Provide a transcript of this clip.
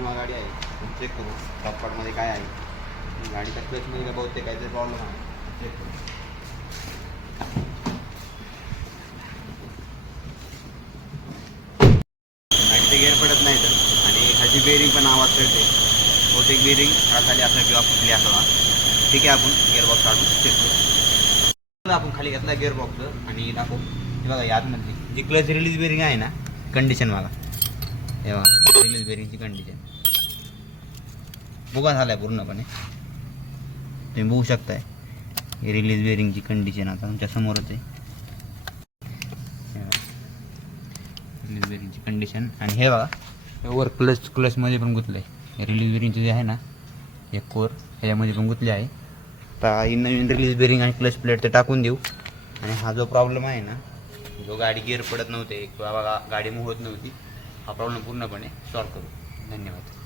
Innova गाडी आहे. आपण चेक करू टॉपपार्टमध्ये काय आहे. गाडीच्या क्लचमध्ये काय बहुतेक काहीतरी प्रॉब्लेम आहे. चेक करू. गाडीचे गेअर पडत नाही तर आणि खाली बेरिंग पण आवाज करते. बहुतेक बेरिंग खराब झाली असेल किंवा फुटली असावा. ठीक आहे, आपण गिअरबॉक्स काढून चेक करू. आपण खाली घेतला गिअरबॉक्स आणि टाकू. हे बघा यातमध्ये जी क्लच रिलीज बेरिंग आहे ना, कंडिशन बघा. हे बघा रिलीज बेरिंगची कंडिशन बुगा झालाय पूर्णपणे. तुम्ही बघू शकताय ही रिलीज बेरिंगची कंडिशन आता तुमच्या समोरच आहे. रिलीज बेरिंगची कंडिशन आणि हे बघा वर क्लचमध्ये पण गुतलं आहे. रिलीज बेरिंगचे जे आहे ना एक कोर ह्याच्यामध्ये पण गुतले आहे. आता ही नवीन रिलीज बेरिंग आणि क्लच प्लेट ते टाकून देऊ. आणि हा जो प्रॉब्लेम आहे ना, जो गाडी गिअर पडत नव्हते किंवा गाडी मूव्ह होत नव्हती, हा प्रॉब्लेम पूर्णपणे सॉल्व्ह करू. धन्यवाद.